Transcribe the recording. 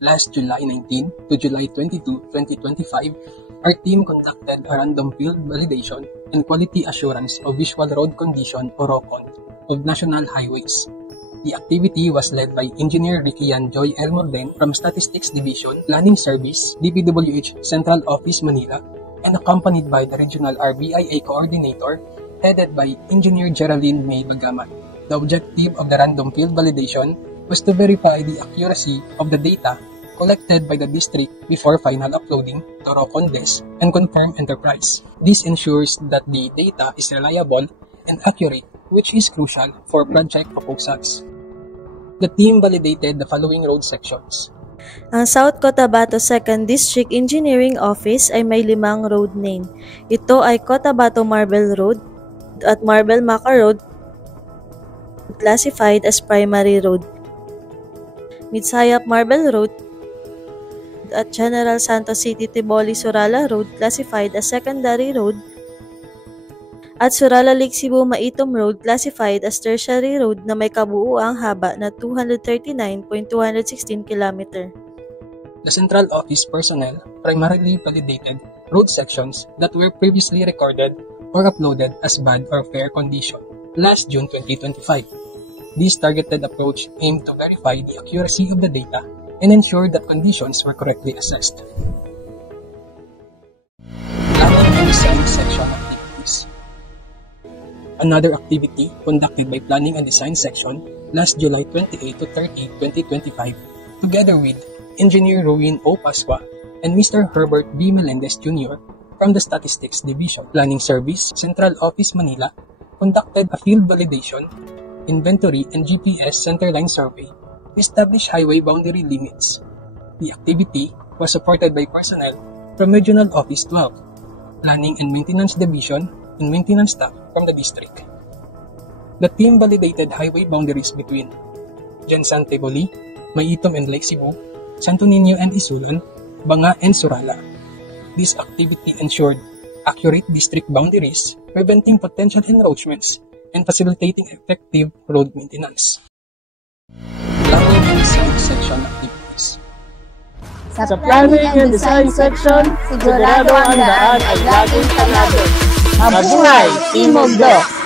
Last July 19 to July 22, 2025, our team conducted a random field validation and quality assurance of visual road condition or ROCON of national highways. The activity was led by Engineer Rickian Joy L. Morden from Statistics Division, Planning Service, DPWH Central Office, Manila, and accompanied by the Regional RBIA Coordinator, headed by Engineer Geraldine May Bagaman. The objective of the random field validation was to verify the accuracy of the data collected by the district before final uploading to ROCON DES and confirm enterprise. This ensures that the data is reliable and accurate, which is crucial for project proposals. The team validated the following road sections. Ang South Cotabato 2nd District Engineering Office ay may 5 road name. Ito ay Cotabato Marble Road at Marble Maca Road, classified as primary road. Midsayap Marble Road at General Santos City Tiboli Surala Road, classified as secondary road, at Surala Lake Cebu Maitom Road, classified as tertiary road na may kabuuang haba na 239.216 km. The Central Office personnel primarily validated road sections that were previously recorded or uploaded as bad or fair condition last June 2025. This targeted approach aimed to verify the accuracy of the data and ensure that conditions were correctly assessed. Planning and Design Section Activities. Another activity conducted by Planning and Design Section last July 28 to 30, 2025, together with Engineer Ruin O. Pasqua and Mr. Herbert B. Melendez Jr. from the Statistics Division. Planning Service, Central Office, Manila, conducted a field validation, inventory, and GPS centerline survey to establish highway boundary limits. The activity was supported by personnel from Regional Office 12, Planning and Maintenance Division, and maintenance staff from the district. The team validated highway boundaries between Jensan Tiboli, Maitom and Lake Cebu, Santo Niño and Isulon, Banga and Surala. This activity ensured accurate district boundaries, preventing potential encroachments, and facilitating effective road maintenance. Planning and Design Section Activities. Sa Planning and Design Section, sigurado ang daan ay laging panalo. Mabuhay, Team Mogdo!